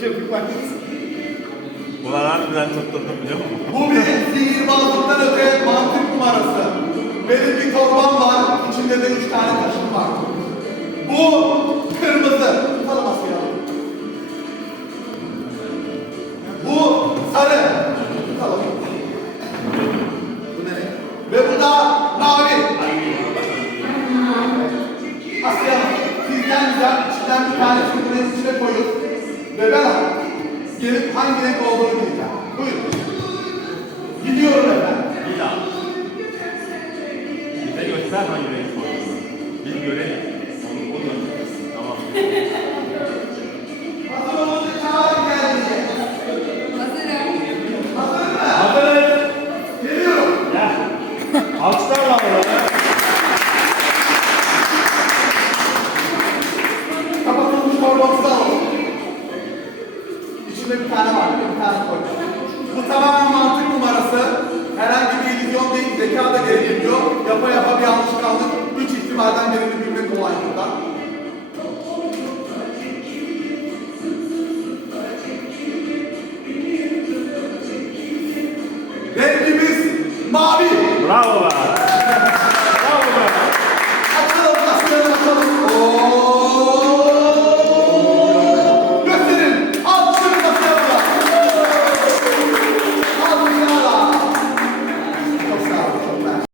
Tevfik bak. Ulan harbiden tutturdum biliyor musun? Bu bir sihirbazlıktan öte mantık numarası. Benim bir torbam var, içinde de üç tane taşım var. Bu kırmızı. Tutalım Asya. Bu sarı. Tutalım. Bu ne? Ve bu da mavi. Asya, sizden güzel içinden bir tane bunun içine koyun. Ve ben gelip hangi renk olduğunu bileceğim. Buyurun. Gidiyorum efendim. Bir daha. Bize göster hangi renk koyduğunu. Biz görelim. Şurada bir tane var? Bir tane koy. Bu tamamen mantık numarası. Herhangi bir illüzyon değil, zeka da geri geliyor. Yapa yapa bir alışkanlık. Üç ihtimalden birini bilmek kolay burada. Rengimiz mavi. Bravo.